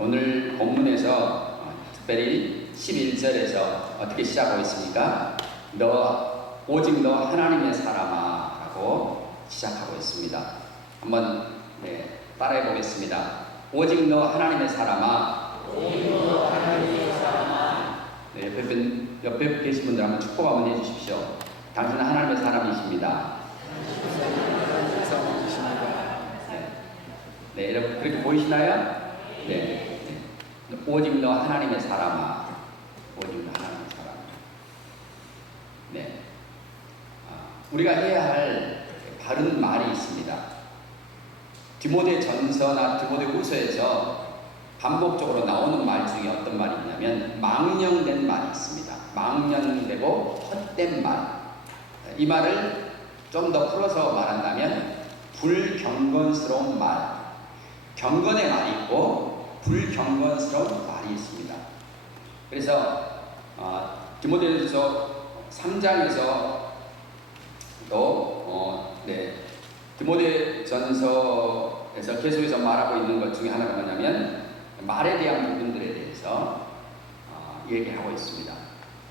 오늘 본문에서 특별히 11절에서 어떻게 시작하고 있습니까? 오직 너 하나님의 사람아 라고 시작하고 있습니다. 한번 따라해 보겠습니다. 오직 너 하나님의 사람아. 오직 너 하나님의 사람아. 옆에 계신 분들 한번 축복 한번 해주십시오. 당신은 하나님의 사람이십니다. 네, 여러분 그렇게 보이시나요? 네. 오직 너 하나님의 사람아. 오직 너 하나님의 사람. 네. 우리가 해야 할 바른 말이 있습니다. 디모데전서나 디모데후서에서 반복적으로 나오는 말 중에 어떤 말이 있냐면 망령된 말이 있습니다. 망령되고 헛된 말. 이 말을 좀 더 풀어서 말한다면 불경건스러운 말. 경건의 말이 있고 불경건스러운 말이 있습니다. 그래서 디모데전서 3장에서 또 디모데전서에서 계속해서 말하고 있는 것 중에 하나가 뭐냐면 말에 대한 부분들에 대해서 얘기하고 있습니다.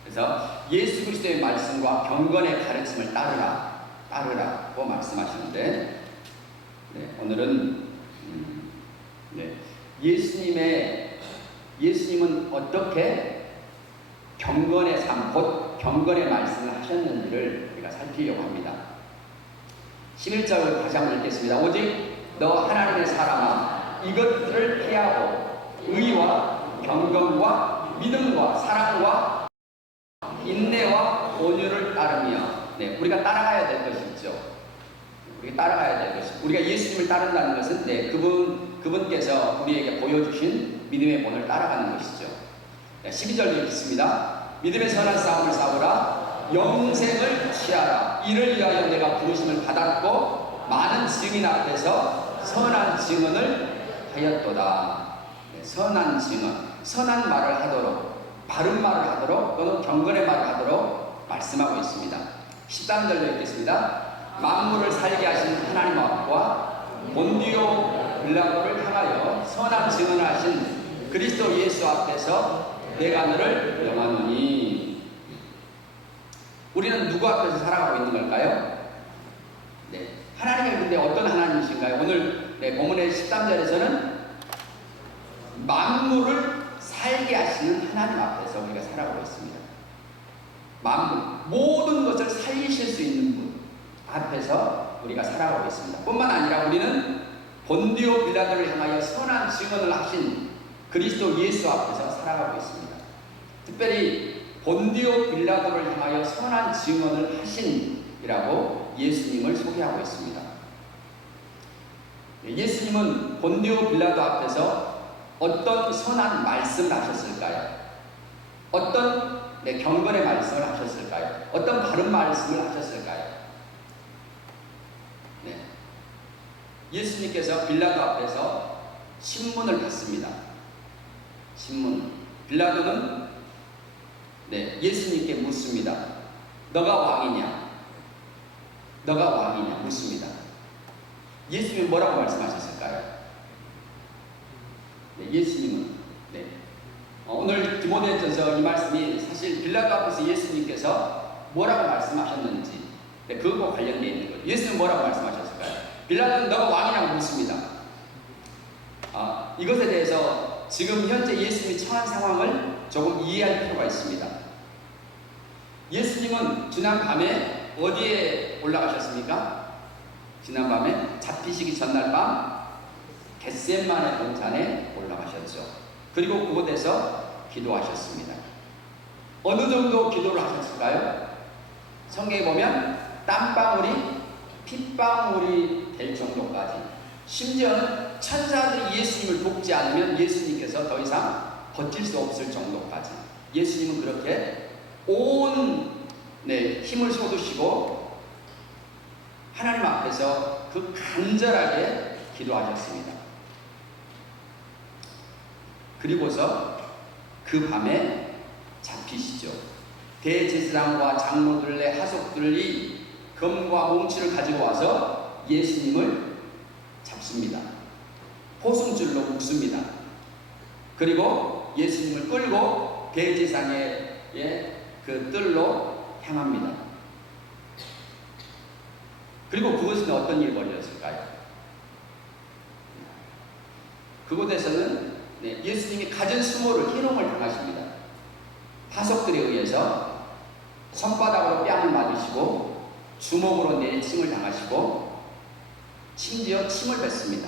그래서 예수 그리스도의 말씀과 경건의 가르침을 따르라고 말씀하시는데 오늘은 예수님은 어떻게 경건의 삶, 곧 경건의 말씀을 하셨는지를 우리가 살피려고 합니다. 11절을 다시 한번 읽겠습니다. 오직 너 하나님의 사람아, 이것들을 피하고 의와 경건과 믿음과 사랑과 인내와 온유를 따르며 우리가 따라가야 될 것이 있죠. 우리가 예수님을 따른다는 것은 그분께서 우리에게 보여주신 믿음의 본을 따라가는 것이죠. 12절 읽겠습니다. 믿음의 선한 싸움을 싸우라. 영생을 취하라. 이를 위하여 내가 부르심을 받았고 많은 증인 앞에서 선한 증언을 하였도다. 선한 증언, 선한 말을 하도록, 바른 말을 하도록 또는 경건의 말을 하도록 말씀하고 있습니다. 13절로 읽겠습니다. 만물을 살게 하신 하나님 앞과 본디오 빌라도를 향하여 선한 증언을 하신 그리스도 예수 앞에서 내가 너를 명하노니. 우리는 누구 앞에서 살아가고 있는 걸까요? 하나님은 근데 어떤 하나님이신가요? 오늘 본문의 13절에서는 만물을 살게 하시는 하나님 앞에서 우리가 살아가고 있습니다. 만물, 모든 것을 살리실 수 있는 분 앞에서 우리가 살아가고 있습니다. 뿐만 아니라 우리는 본디오 빌라도를 향하여 선한 증언을 하신 그리스도 예수 앞에서 살아가고 있습니다. 특별히 본디오 빌라도를 향하여 선한 증언을 하신이라고 예수님을 소개하고 있습니다. 예수님은 본디오 빌라도 앞에서 어떤 선한 말씀을 하셨을까요? 어떤 경건의 말씀을 하셨을까요? 어떤 바른 말씀을 하셨을까요? 예수님께서 빌라도 앞에서 신문을 받습니다. 신문. 빌라도는 예수님께 묻습니다. 너가 왕이냐? 너가 왕이냐? 묻습니다. 예수님이 뭐라고 말씀하셨을까요? 예수님은 오늘 디모데전서 이 말씀이 사실 빌라도 앞에서 예수님께서 뭐라고 말씀하셨는지 그것과 관련되어 있는 거예요. 예수님은 뭐라고 말씀하셨을까요? 빌라도는 너가 왕이라고 묻습니다. 이것에 대해서 지금 현재 예수님이 처한 상황을 조금 이해할 필요가 있습니다. 예수님은 지난 밤에 어디에 올라가셨습니까? 지난 밤에 잡히시기 전날 밤 겟세마네 동산에 올라가셨죠. 그리고 그곳에서 기도하셨습니다. 어느 정도 기도를 하셨을까요? 성경에 보면 땀방울이 핏방울이 될 정도까지, 심지어는 천사들이 예수님을 돕지 않으면 예수님께서 더 이상 버틸 수 없을 정도까지 예수님은 그렇게 온 힘을 쏟으시고 하나님 앞에서 그 간절하게 기도하셨습니다. 그리고서 그 밤에 잡히시죠. 대제사장과 장로들의 하속들이 검과 몽치를 가지고 와서 예수님을 잡습니다. 포승줄로 묶습니다. 그리고 예수님을 끌고 대제사장의 그 뜰로 향합니다. 그리고 그것은 어떤 일이 벌어졌을까요? 그곳에서는 예수님이 가진 수모를 희롱을 당하십니다. 파석들에 의해서 손바닥으로 뺨을 맞으시고 주먹으로 내침을 당하시고 심지어 침을 뱉습니다.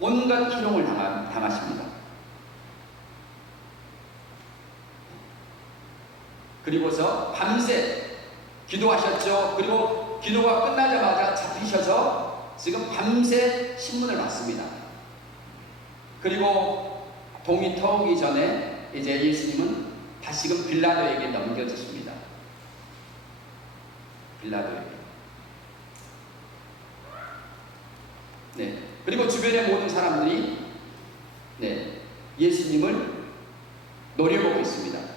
온갖 희롱을 당하십니다. 그리고서 밤새 기도하셨죠. 그리고 기도가 끝나자마자 잡히셔서 지금 밤새 신문을 받습니다. 그리고 동이 터오기 전에 이제 예수님은 다시금 빌라도에게 넘겨주십니다. 빌라도에게. 네. 그리고 주변의 모든 사람들이 예수님을 노려보고 있습니다.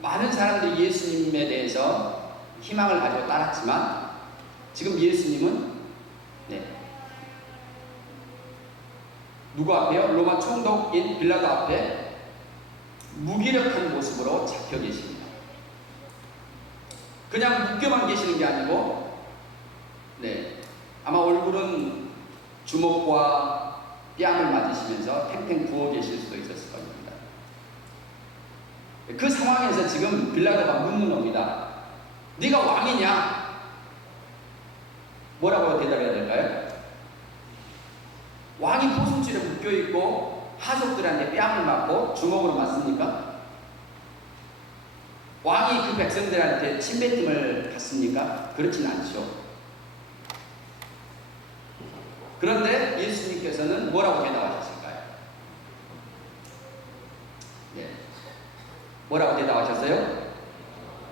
많은 사람들이 예수님에 대해서 희망을 가지고 따랐지만 지금 예수님은 누구 앞에요? 로마 총독인 빌라도 앞에 무기력한 모습으로 잡혀 계십니다. 그냥 묶여만 계시는 게 아니고 아마 얼굴은 주먹과 뺨을 맞으시면서 탱탱 부어 계실 수도 있었을 겁니다. 그 상황에서 지금 빌라도가 묻는 겁니다. 네가 왕이냐? 뭐라고 대답해야 될까요? 왕이 포승줄에 묶여있고 하속들한테 뺨을 맞고 주먹으로 맞습니까? 왕이 그 백성들한테 침뱉음을 받습니까? 그렇진 않죠. 그런데 예수님께서는 뭐라고 대답하셨을까요? 뭐라고 대답하셨어요?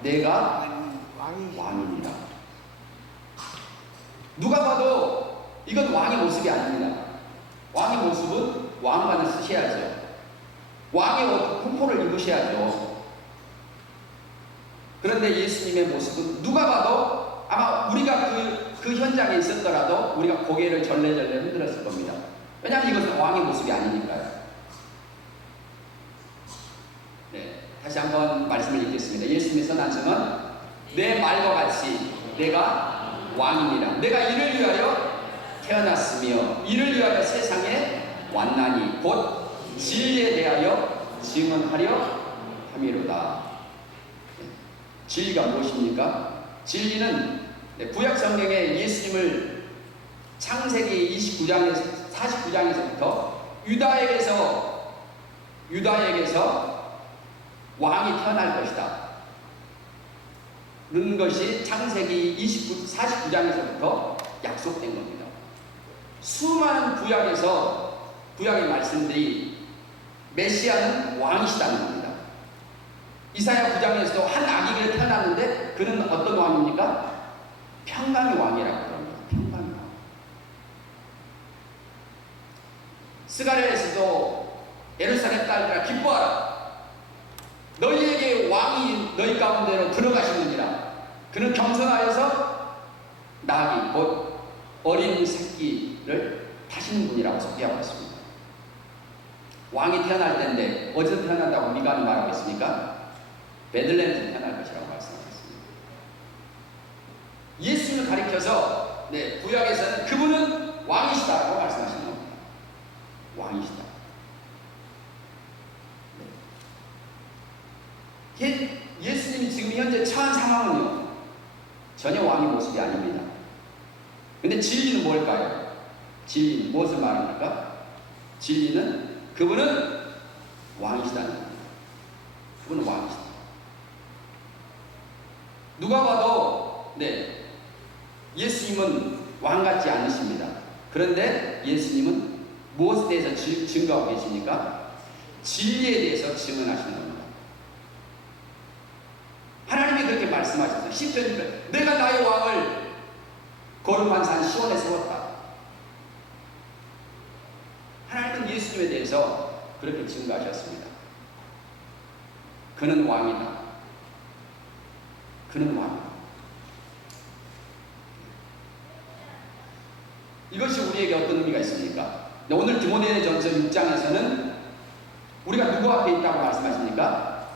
내가 왕입니다. 누가 봐도 이건 왕의 모습이 아닙니다. 왕의 모습은 왕관을 쓰셔야죠. 왕의 옷, 훈포를 입으셔야죠. 그런데 예수님의 모습은 누가 봐도 아마 우리가 그 현장에 있었더라도 우리가 고개를 절레절레 흔들었을 겁니다. 왜냐하면 이것은 왕의 모습이 아니니까요. 다시 한번 말씀을 읽겠습니다. 예수님의 선하심은 내 말과 같이 내가 왕입니다. 내가 이를 위하여 태어났으며 이를 위하여 세상에 왔나니 곧 진리에 대하여 증언하려 함이로다. 진리가 무엇입니까? 진리는 구약 성경에 예수님을 창세기 29장에서 49장에서부터 유다에게서 왕이 태어날 것이다. 그런 것이 창세기 49장에서부터 약속된 겁니다. 수많은 구약의 말씀들이 메시아는 왕이시다는 겁니다. 이사야 9장에서도 한 아기가 태어났는데 그는 어떤 왕입니까? 평강의 왕이라고 그럽니다. 평강의 왕. 스가랴에서도 예루살렘 딸들아 기뻐하라. 너희에게 왕이 너희 가운데로 들어가시느니라. 그는 겸손하여서 나귀 곧 어린 새끼를 타시는 분이라고 소개하고 있습니다. 왕이 태어날 때인데 어디서 태어난다고 미가는 말하고 있습니까? 베들레헴에서 태어날 것이라고 말씀하셨습니다. 예수님을 가리켜서 구약에서는 그분은 왕이시다라고 말씀하시는 겁니다. 왕이시다. 예수님이 지금 현재 처한 상황은요, 전혀 왕의 모습이 아닙니다. 근데 진리는 뭘까요? 진리는 무엇을 말합니까? 진리는 그분은 왕이시다는 겁니다. 그분은 왕이시다. 누가 봐도 예수님은 왕 같지 않으십니다. 그런데 예수님은 무엇에 대해서 증거하고 계십니까? 진리에 대해서 증언하시는 겁니다. 하나님이 그렇게 말씀하셨어요. 10절에 내가 나의 왕을 거룩한 산 시온에 세웠다. 하나님은 예수님에 대해서 그렇게 증거하셨습니다. 그는 왕이다. 그는 왕이다. 이것이 우리에게 어떤 의미가 있습니까? 오늘 디모데전서 6장에서는 우리가 누구 앞에 있다고 말씀하십니까?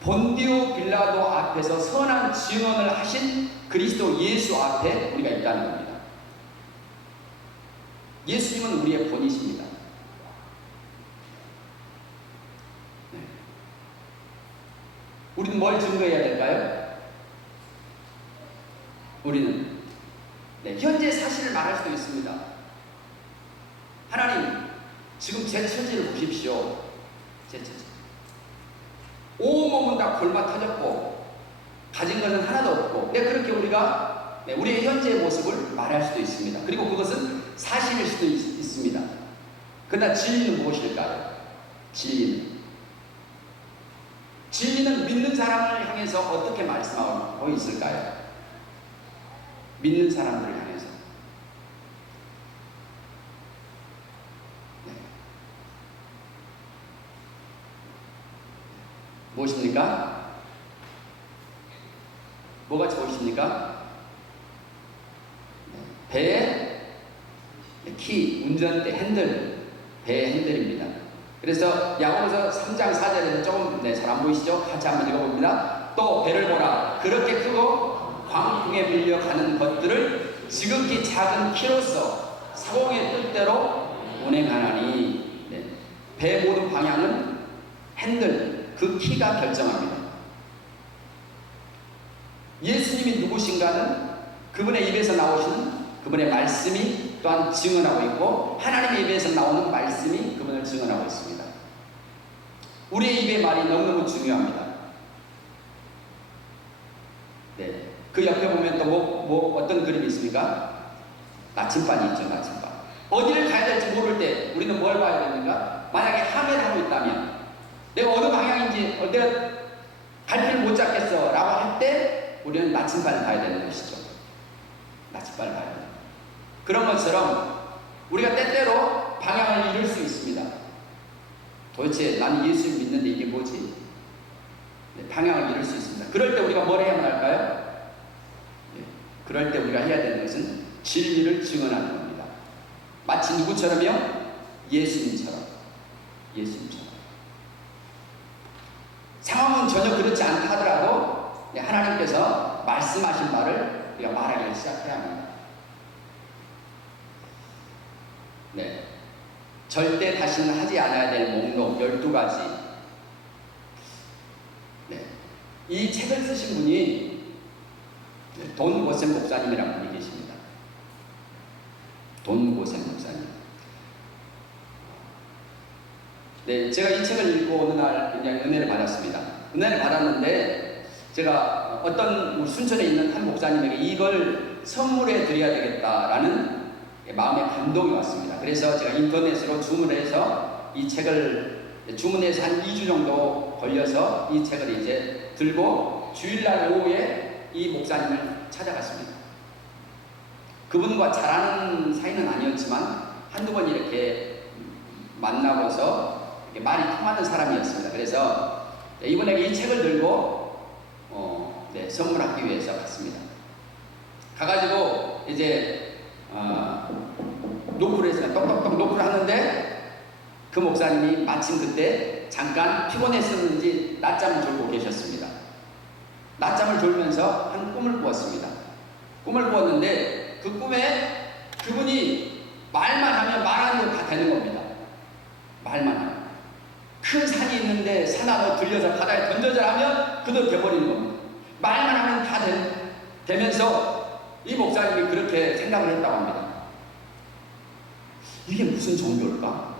본디오 빌라도 앞에서 선한 증언을 하신 그리스도 예수 앞에 우리가 있다는 겁니다. 예수님은 우리의 본이십니다. 네. 우리는 뭘 증거해야 될까요? 우리는 현재 사실을 말할 수도 있습니다. 하나님, 지금 제 처지를 보십시오. 제 처지. 온몸은 다 골마 터졌고 가진 것은 하나도 없고 그렇게 우리가 우리의 현재의 모습을 말할 수도 있습니다. 그리고 그것은 사실일 수도 있습니다. 그러나 진리는 무엇일까요? 진리는 믿는 사람을 향해서 어떻게 말씀하고 있을까요? 믿는 사람들을 향해서 무엇입니까? 뭐가 좋으십니까? 배의 키, 운전대, 핸들, 배의 핸들입니다. 그래서 야고보서 3장 4절에서 조금 잘 안 보이시죠? 같이 한번 읽어봅니다. 또 배를 보라. 그렇게 크고 광풍에 밀려가는 것들을 지극히 작은 키로서 사공의 뜻대로 운행하나니. 배 모든 방향은 핸들, 그 키가 결정합니다. 예수님이 누구신가는 그분의 입에서 나오시는 그분의 말씀이 또한 증언하고 있고 하나님의 입에서 나오는 말씀이 그분을 증언하고 있습니다. 우리의 입의 말이 너무너무 중요합니다. 그 옆에 보면 또 어떤 그림이 있습니까? 나침반이 있죠. 나침반. 어디를 가야 될지 모를 때 우리는 뭘 봐야 됩니까? 만약에 함을 하고 있다면 내가 어느 방향인지 내가 갈피를 못 잡겠어 라고 할 때 우리는 나침반을 봐야 되는 것이죠. 나침반을 봐야 됩니다. 그런 것처럼 우리가 때때로 방향을 잃을 수 있습니다. 도대체 나는 예수를 믿는데 이게 뭐지? 방향을 잃을 수 있습니다. 그럴 때 우리가 뭘 해야만 할까요? 그럴 때 우리가 해야 되는 것은 진리를 증언하는 겁니다. 마치 누구처럼요? 예수님처럼. 상황은 전혀 그렇지 않다 하더라도 하나님께서 말씀하신 말을 우리가 말하기 시작해야 합니다. 절대 다시는 하지 않아야 될 목록 12가지. 이 책을 쓰신 분이 돈 고센 목사님이라는 분이 계십니다. 돈 고센 목사님. 제가 이 책을 읽고 어느 날 굉장히 은혜를 받았습니다. 은혜를 받았는데 제가 어떤 순천에 있는 한 목사님에게 이걸 선물해 드려야 되겠다라는 마음의 감동이 왔습니다. 그래서 제가 인터넷으로 주문해서 이 책을 주문해서 한 2주 정도 걸려서 이 책을 이제 들고 주일날 오후에 이 목사님을 찾아갔습니다. 그분과 잘하는 사이는 아니었지만 한두 번 이렇게 만나고서 이렇게 말이 통하는 사람이었습니다. 그래서 이분에게 이 책을 들고 선물하기 위해서 갔습니다. 가가지고 이제 노크를 했어요. 똑똑똑 노크를 하는데 그 목사님이 마침 그때 잠깐 피곤했었는지 낮잠을 졸고 계셨습니다. 낮잠을 졸면서 한 꿈을 꾸었습니다. 꿈을 꾸었는데 그 꿈에 그분이 말만 하면 말하는 거 다 되는 겁니다. 말만 하면. 큰 산이 있는데 산 안으로 들려서 바다에 던져져 하면 그대로 돼버리는 겁니다. 말만 하면 다 되면서 이 목사님이 그렇게 생각을 했다고 합니다. 이게 무슨 종교일까?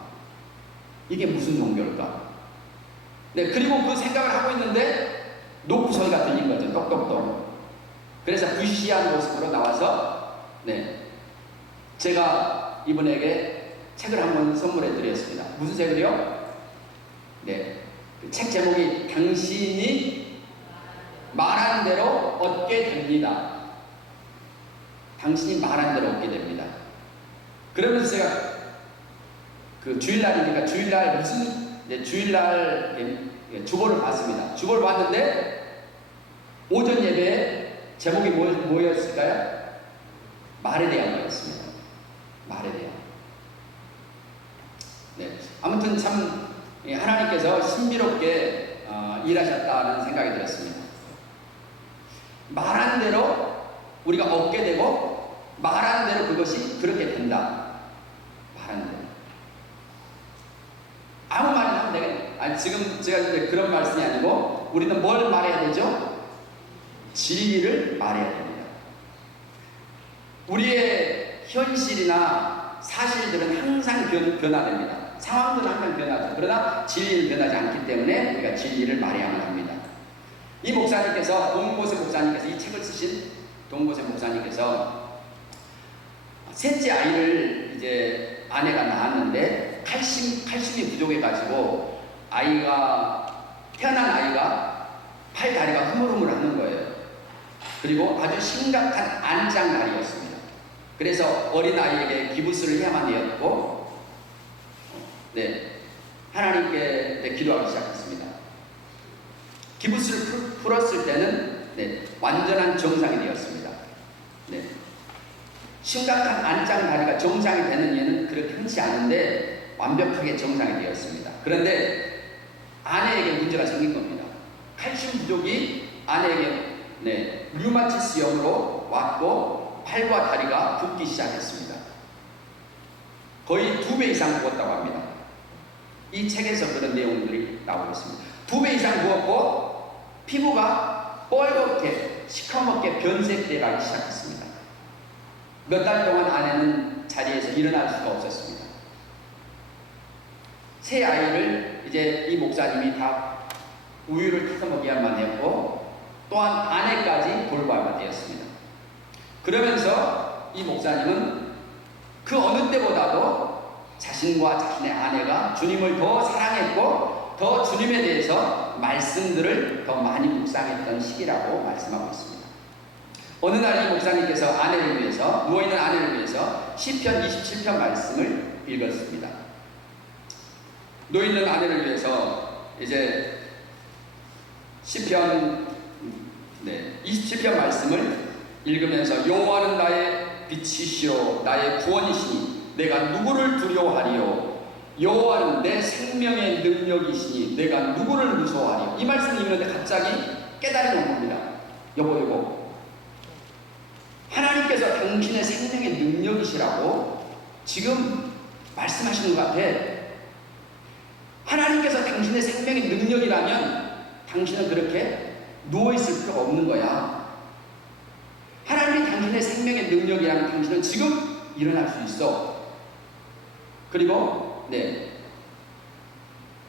그리고 그 생각을 하고 있는데 노크 소리가 들린 거죠. 똑똑똑. 그래서 부시시한 모습으로 나와서 제가 이분에게 책을 한번 선물해 드렸습니다. 무슨 책을요? 그 책 제목이 당신이 말하는 대로 얻게 됩니다. 당신이 말하는 대로 얻게 됩니다. 그러면서 제가 그 주일날이니까 주일날 주보를 봤습니다. 주보를 봤는데 오전 예배에 제목이 뭐였을까요? 말에 대한 거였습니다. 말해야 돼요. 네. 아무튼 참 하나님께서 신비롭게 일하셨다는 생각이 들었습니다. 말한 대로 우리가 얻게 되고 말한 대로 그것이 그렇게 된다. 말한 대로. 아무 말이나 하면 되겠네. 지금 제가 이제 그런 말씀이 아니고 우리는 뭘 말해야 되죠? 진리를 말해야 됩니다. 우리의 현실이나 사실들은 항상 변화됩니다. 상황들은 항상 변하죠. 그러나 진리는 변하지 않기 때문에 우리가 진리를 말해야만 합니다. 이 목사님께서, 동보세 목사님께서, 이 책을 쓰신 동보세 목사님께서 셋째 아이를 이제 아내가 낳았는데 칼슘이 부족해가지고 태어난 아이가 팔 다리가 흐물흐물 하는 거예요. 그리고 아주 심각한 안장날이었습니다. 그래서 어린 아이에게 기부스를 해야만 되었고, 하나님께 기도하기 시작했습니다. 기부스를 풀었을 때는 완전한 정상이 되었습니다. 심각한 안장다리가 정상이 되는 예는 그렇게 흔치 않은데 완벽하게 정상이 되었습니다. 그런데 아내에게 문제가 생긴 겁니다. 칼슘 부족이 아내에게 류마티스염으로 왔고 팔과 다리가 붓기 시작했습니다. 거의 2배 이상 부었다고 합니다. 이 책에서 그런 내용들이 나오고 있습니다. 2배 이상 부었고 피부가 뻘겋게 시커멓게 변색되기 시작했습니다. 몇 달 동안 아내는 자리에서 일어날 수가 없었습니다. 새 아이를 이제 이 목사님이 다 우유를 타서 먹여야만 했고 또한 아내까지 돌봐야만 되었습니다. 그러면서 이 목사님은 그 어느 때보다도 자신과 자신의 아내가 주님을 더 사랑했고 더 주님에 대해서 말씀들을 더 많이 묵상했던 시기라고 말씀하고 있습니다. 어느 날 이 목사님께서 아내를 위해서, 누워있는 아내를 위해서 시편 27편 말씀을 읽었습니다. 누워있는 아내를 위해서 이제 시편 27편 말씀을 읽으면서 여호와는 나의 빛이시오 나의 구원이시니 내가 누구를 두려워하리요 여호와는 내 생명의 능력이시니 내가 누구를 무서워하리요. 이 말씀을 읽는데 갑자기 깨달음이 온 겁니다. 여보 하나님께서 당신의 생명의 능력이시라고 지금 말씀하시는 것 같아. 하나님께서 당신의 생명의 능력이라면 당신은 그렇게 누워있을 필요가 없는 거야. 하나님이 당신의 생명의 능력이라면 당신은 지금 일어날 수 있어. 그리고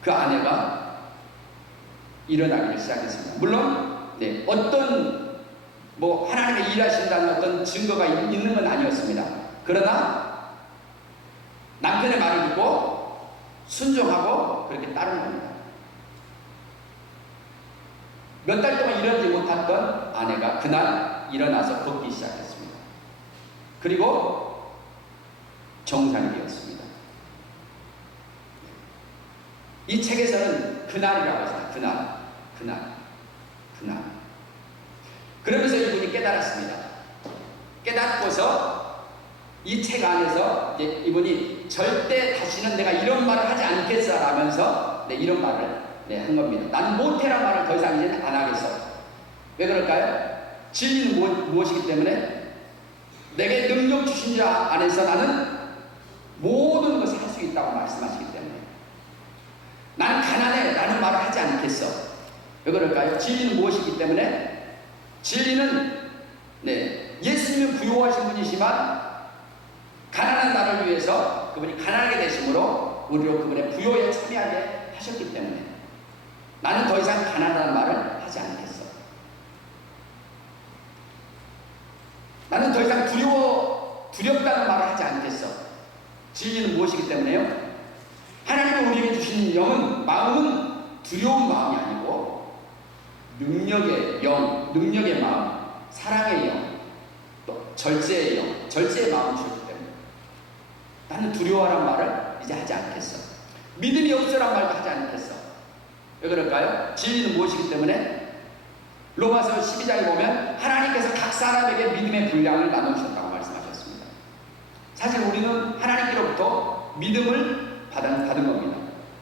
그 아내가 일어나기를 시작했습니다. 물론 어떤 하나님의 일하신다는 어떤 증거가 있는 건 아니었습니다. 그러나 남편의 말을 듣고 순종하고 그렇게 따른 겁니다. 몇 달 동안 일어나지 못했던 아내가 그날 일어나서 걷기 시작했습니다. 그리고 정상이 되었습니다. 이 책에서는 그날이라고 했습니다. 그날. 그러면서 이분이 깨달았습니다. 깨닫고서 이 책 안에서 이제 이분이 절대 다시는 내가 이런 말을 하지 않겠어 라면서 이런 말을 한 겁니다. 나는 못해란 말을 더 이상 이제는 안 하겠어. 왜 그럴까요? 진리는 무엇이기 때문에 내게 능력 주신 자 안에서 나는 모든 것을 할 수 있다고 말씀하시기 때문에 나는 가난해 라는 말을 하지 않겠어. 왜 그럴까요? 진리는 무엇이기 때문에 진리는 예수님은 부유하신 분이지만 가난한 나를 위해서 그분이 가난하게 되심으로 우리로 그분의 부요에 참여하게 하셨기 때문에 나는 더 이상 가난하다는 말을 하지 않겠어. 나는 더 이상 두렵다는 말을 하지 않겠어. 진리는 무엇이기 때문에요? 하나님이 우리에게 주신 영은, 마음은 두려운 마음이 아니고 능력의 영, 능력의 마음, 사랑의 영, 또 절제의 영, 절제의 마음을 주셨기 때문에 나는 두려워하란 말을 이제 하지 않겠어. 믿음이 없으란 말도 하지 않겠어. 왜 그럴까요? 진리는 무엇이기 때문에 로마서 12장에 보면 하나님께서 각 사람에게 믿음의 분량을 나누셨다고 말씀하셨습니다. 사실 우리는 하나님께로부터 믿음을 받은 겁니다.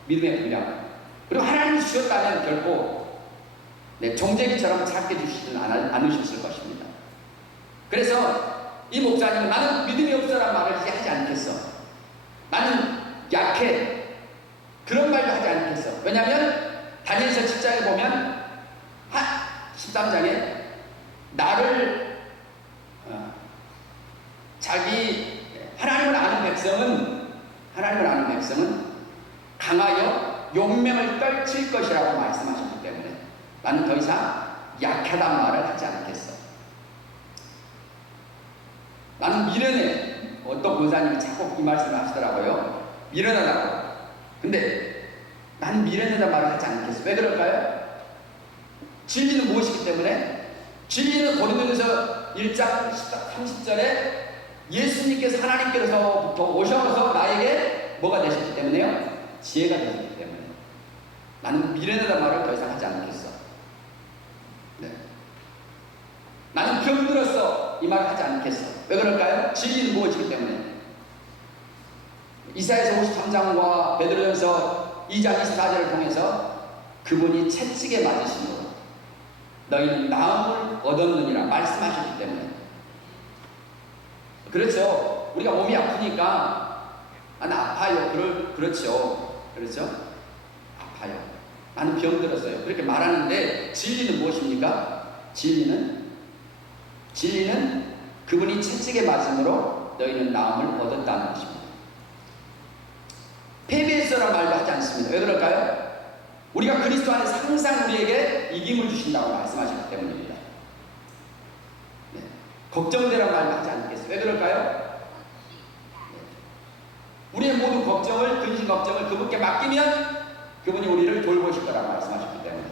믿음의 분량. 그리고 하나님이 주셨다면 결코 종재기처럼 작게 주시지는 않으셨을 것입니다. 그래서 이 목사님은 나는 믿음이 없어라는 말을 이제 하지 않겠어. 나는 약해. 그런 말도 하지 않겠어. 왜냐하면 다니엘서 7장에 보면 13장에 나를 자기 하나님을 아는 백성은 강하여 용맹을 떨칠 것이라고 말씀하셨기 때문에 나는 더 이상 약하다는 말을 하지 않겠어. 나는 미련해. 어떤 권사님이 자꾸 이 말씀을 하시더라고요. 미련하다고. 근데 나는 미련하다는 말을 하지 않겠어. 왜 그럴까요? 진리는 무엇이기 때문에? 진리는 고린도전서 1장 30절에 예수님께서 하나님께로부터 오셔서 나에게 뭐가 되셨기 때문에요? 지혜가 되셨기 때문에 나는 미련하다는 말을 더 이상 하지 않겠어. 네. 나는 병들었어. 이 말을 하지 않겠어. 왜 그럴까요? 진리는 무엇이기 때문에. 이사야서 53장과 베드로전서 2장 24절을 통해서 그분이 채찍에 맞으심으로 너희는 나음을 얻었느니라 말씀하셨기 때문에. 그렇죠. 우리가 몸이 아프니까 나 아파요. 그렇죠. 아파요. 나는 병들었어요. 그렇게 말하는데 진리는 무엇입니까? 진리는 그분이 채찍에 맞음으로 너희는 나음을 얻었다는 것입니다. 패배했어라는 말도 하지 않습니다. 왜 그럴까요? 우리가 그리스도 안에서 항상 우리에게 이김을 주신다고 말씀하셨기 때문입니다. 네. 걱정되라는 말도 하지 않겠어요. 왜 그럴까요? 네. 우리의 모든 걱정을, 근심 걱정을 그분께 맡기면 그분이 우리를 돌보실 거라고 말씀하셨기 때문에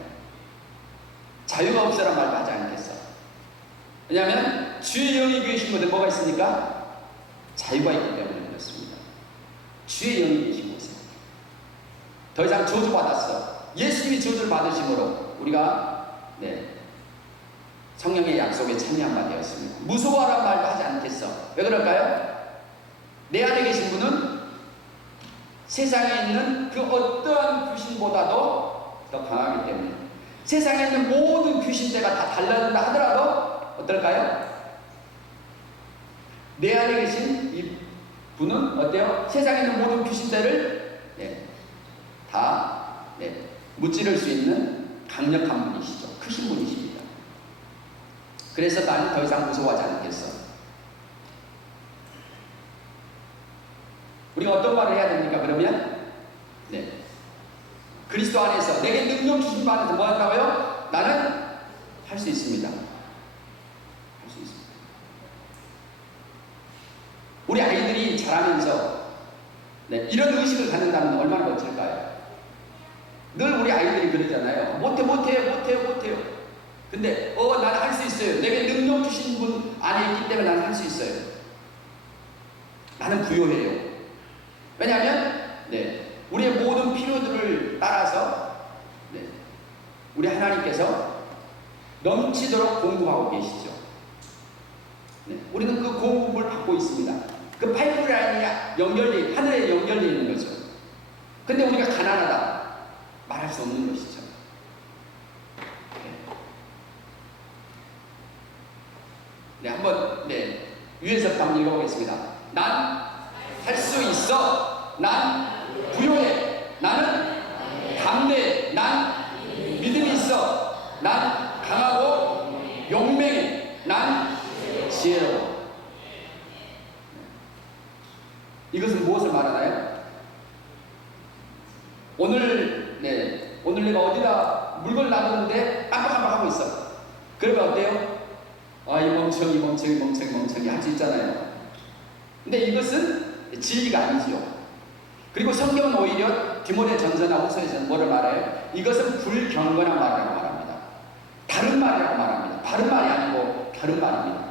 자유가 없어라는 말도 하지 않겠어. 왜냐하면 주의 영이 계신 곳에 뭐가 있습니까? 자유가 있기 때문에 그렇습니다. 주의 영이 계신 곳에 더 이상 저주받았어. 예수님이 저주를 받으심으로 우리가 성령의 약속에 참여한 바 되었습니다. 무서워하라는 말도 하지 않겠어. 왜 그럴까요? 내 안에 계신 분은 세상에 있는 그 어떠한 귀신보다도 더 강하기 때문에 세상에 있는 모든 귀신대가 다 달라진다 하더라도 어떨까요? 내 안에 계신 이 분은 어때요? 세상에 있는 모든 귀신대를 다 무찌를 수 있는 강력한 분이시죠. 크신 분이십니다. 그래서 나는 더 이상 무서워하지 않겠어. 우리가 어떤 말을 해야 됩니까? 그러면 그리스도 안에서 내게 능력 주신 바 안에서 뭐 한다고요? 나는 할 수 있습니다. 할 수 있습니다. 우리 아이들이 자라면서 이런 의식을 갖는다면 얼마나 멋질까요? 늘 우리 아이들이 그러잖아요. 못해요. 근데 나는 할 수 있어요. 내게 능력 주신 분 안에 있기 때문에 나는 할 수 있어요. 나는 부요해요. 왜냐하면 우리의 모든 필요들을 따라서 우리 하나님께서 넘치도록 공급하고 계시죠. 우리는 그 공급을 받고 있습니다. 그 파이프라인이 하늘에 연결되어 있는 거죠. 근데 우리가 가난하다 말할 수 없는 것이죠. 한번 위에서부터 한번 읽어보겠습니다. 난 할 수 있어. 난 부요해. 나는 담대해. 난 믿음이 있어. 난 강하고 용맹해. 난 지혜로워. 이것은 무엇을 말하나요? 오늘 내가 어디다 물건을 놔뒀는데 깜빡깜빡하고 있어. 그러면 어때요? 이 멍청이 할 수 있잖아요. 근데 이것은 진리가 아니지요. 그리고 성경은 오히려 디모데전서나 후서에서는 뭐를 말해요? 이것은 불경건한 말이라고 말합니다. 다른 말이라고 말합니다. 바른 말이 아니고 다른 말입니다.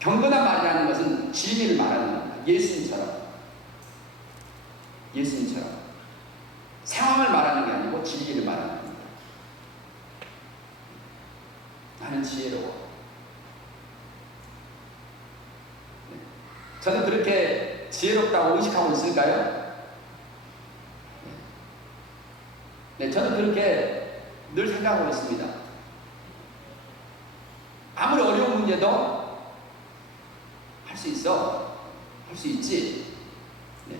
경건한 말이라는 것은 진리를 말하는 겁니다. 예수님처럼 상황을 말하는 게 아니고 진리를 말하는 겁니다. 나는 지혜로워. 저는 그렇게 지혜롭다고 의식하고 있을까요? 네, 저는 그렇게 늘 생각하고 있습니다. 아무리 어려운 문제도 할 수 있어. 할 수 있지. 네.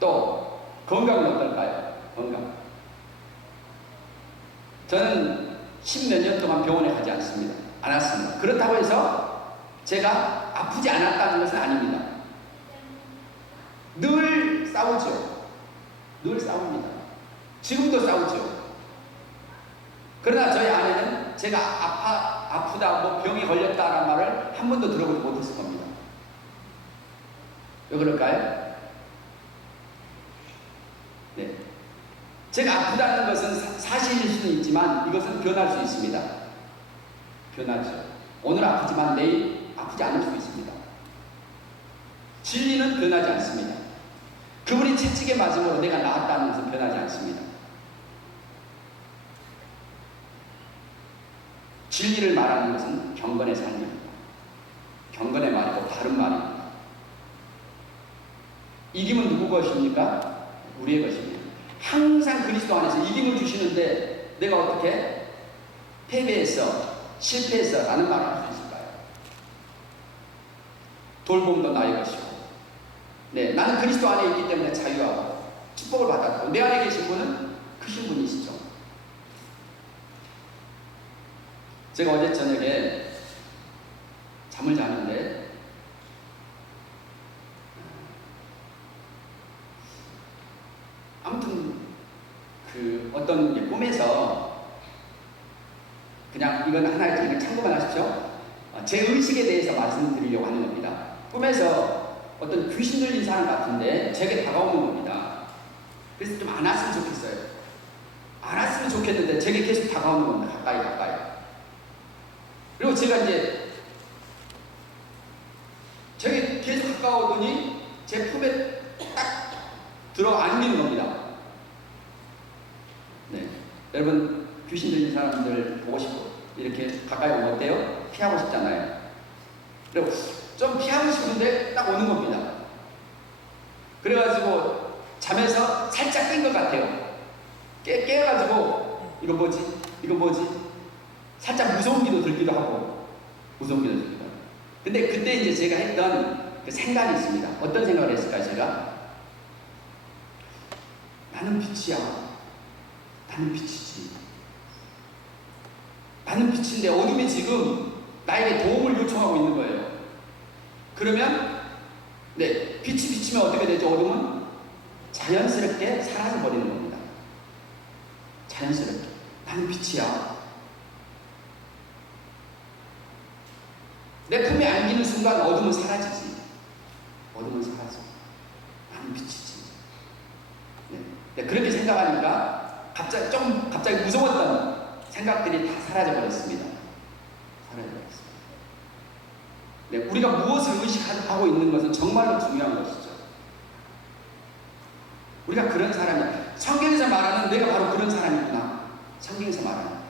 또 건강은 어떨까요? 건강. 저는 10몇 년 동안 병원에 가지 않았습니다. 그렇다고 해서 제가 아프지 않았다는 것은 아닙니다. 늘 싸우죠. 늘 싸웁니다. 지금도 싸우죠. 그러나 저희 아내는 제가 아프다, 뭐 병이 걸렸다라는 말을 한 번도 들어보지 못했을 겁니다. 왜 그럴까요? 네. 제가 아프다는 것은 사실일 수는 있지만 이것은 변할 수 있습니다. 변하죠. 오늘 아프지만 내일 아프지 않을 수 있습니다. 진리는 변하지 않습니다. 그분이 채찍에 맞음으로 내가 나았다는 것은 변하지 않습니다. 진리를 말하는 것은 경건의 삶입니다. 경건의 말이고 바른 말입니다. 이김은 누구 것입니까? 우리의 것입니다. 항상 그리스도 안에서 이김을 주시는데 내가 어떻게 패배했어, 실패했어 라는 말을 할 수 있을까요? 돌봄도 나의 것이고, 네, 나는 그리스도 안에 있기 때문에 자유하고 축복을 받았고, 내 안에 계신 분은 크신 분이시죠. 제가 어제 저녁에 잠을 자는데 아무튼 어떤 꿈에서, 그냥 이건 하나의 그냥 참고만 하십시오. 제 의식에 대해서 말씀드리려고 하는 겁니다. 꿈에서 어떤 귀신 들린 사람 같은데 제게 다가오는 겁니다. 그래서 좀 안 왔으면 좋겠어요. 안 왔으면 좋겠는데 제게 계속 다가오는 겁니다. 가까이. 그리고 제가 이제 제게 계속 가까우더니 제 품에 딱 들어 안기는 겁니다. 네, 여러분 귀신 들린 사람들 보고 싶고 이렇게 가까이 오면 어때요? 피하고 싶잖아요. 그리고 좀 피하고 싶은데 딱 오는 겁니다. 그래가지고 잠에서 살짝 깬 것 같아요. 깨가지고 이거 뭐지? 살짝 무서운 기도 들기도 하고, 근데 그때 이제 제가 했던 그 생각이 있습니다. 어떤 생각을 했을까요, 제가? 나는 빛이야. 나는 빛이지. 나는 빛인데 어둠이 지금 나에게 도움을 요청하고 있는 거예요. 그러면, 네, 빛이 비치면 어떻게 되죠? 어둠은 자연스럽게 사라져 버리는 겁니다. 자연스럽게. 나는 빛이야. 내 품에 안기는 순간 어둠은 사라지지. 어둠은 사라져. 나는 빛이지. 네. 그렇게 생각하니까 갑자기 무서웠던 생각들이 다 사라져 버렸습니다. 네, 우리가 무엇을 의식하고 있는 것은 정말로 중요한 것이죠. 우리가 그런 사람이야. 성경에서 말하는 내가 바로 그런 사람이구나. 성경에서 말하는.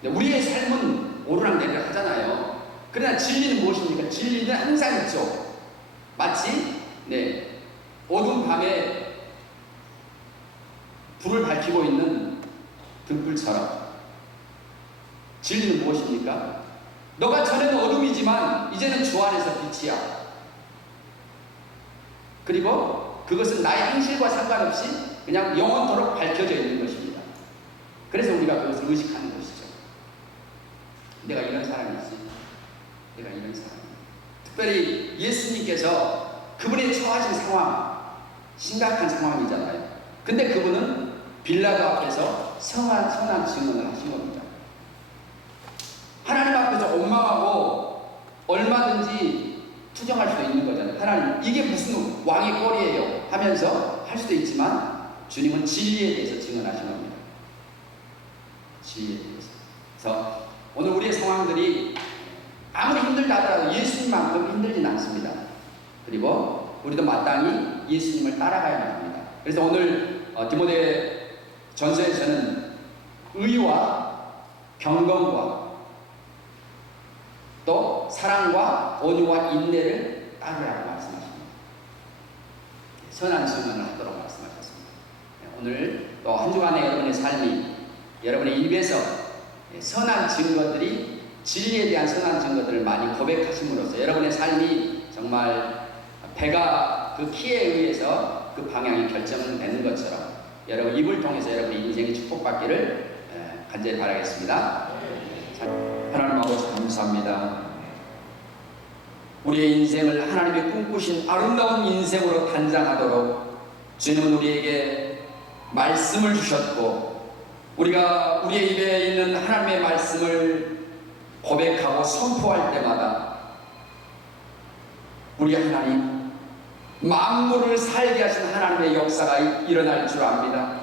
네, 우리의 삶은 오르락내리락 하잖아요. 그러나 진리는 무엇입니까? 진리는 항상 있죠. 마치 어두운 밤에 불을 밝히고 있는 등불처럼. 진리는 무엇입니까? 너가 전에는 어둠이지만 이제는 주 안에서 빛이야. 그리고 그것은 나의 행실과 상관없이 그냥 영원토록 밝혀져 있는 것입니다. 그래서 우리가 그것을 의식하는 것이죠. 내가 이런 사람이지. 내가 이런 사람이야. 특별히 예수님께서 그분의 처하신 상황, 심각한 상황이잖아요. 근데 그분은 빌라도 앞에서 선한 증언을 하신 겁니다. 하나님 앞에서 원망하고 얼마든지 투정할 수 있는 거잖아요. 하나님, 이게 무슨 왕의 꼴이에요 하면서 할 수도 있지만 주님은 진리에 대해서 증언하신 겁니다. 진리에 대해서. 그래서 오늘 우리의 상황들이 아무리 힘들다 하더라도 예수님만큼 힘들진 않습니다. 그리고 우리도 마땅히 예수님을 따라가야만 합니다. 그래서 오늘 디모데 전서에서는 의와 경건과 또 사랑과 온유와 인내를 따르라고 말씀하십니다. 선한 증언을 하도록 말씀하셨습니다. 오늘 또 한 주간의 여러분의 삶이 여러분의 입에서 선한 증거들이 진리에 대한 선한 증거들을 많이 고백하심으로써 여러분의 삶이 정말 배가 그 키에 의해서 그 방향이 결정되는 것처럼 여러분 입을 통해서 여러분의 인생이 축복받기를 간절히 바라겠습니다. 하나님 아버지 감사합니다. 우리의 인생을 하나님의 꿈꾸신 아름다운 인생으로 단장하도록 주님은 우리에게 말씀을 주셨고 우리가 우리의 입에 있는 하나님의 말씀을 고백하고 선포할 때마다 우리 하나님 만물을 살게 하신 하나님의 역사가 일어날 줄 압니다.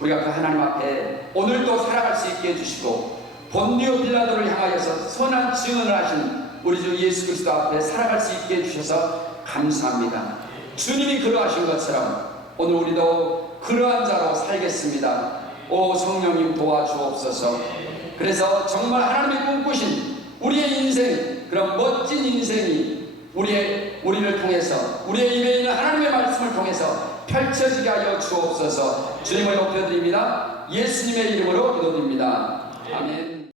우리가 그 하나님 앞에 오늘도 살아갈 수 있게 해주시고 본디오 빌라도를 향하여서 선한 증언을 하신 우리 주 예수 그리스도 앞에 살아갈 수 있게 해주셔서 감사합니다. 주님이 그러하신 것처럼 오늘 우리도 그러한 자로 살겠습니다. 오 성령님 도와주옵소서. 그래서 정말 하나님이 꿈꾸신 우리의 인생, 그런 멋진 인생이 우리를 통해서 우리의 입에 있는 하나님의 말씀을 통해서 펼쳐지게 하여 주옵소서. 주님을 높여드립니다. 예수님의 이름으로 기도드립니다. 아멘.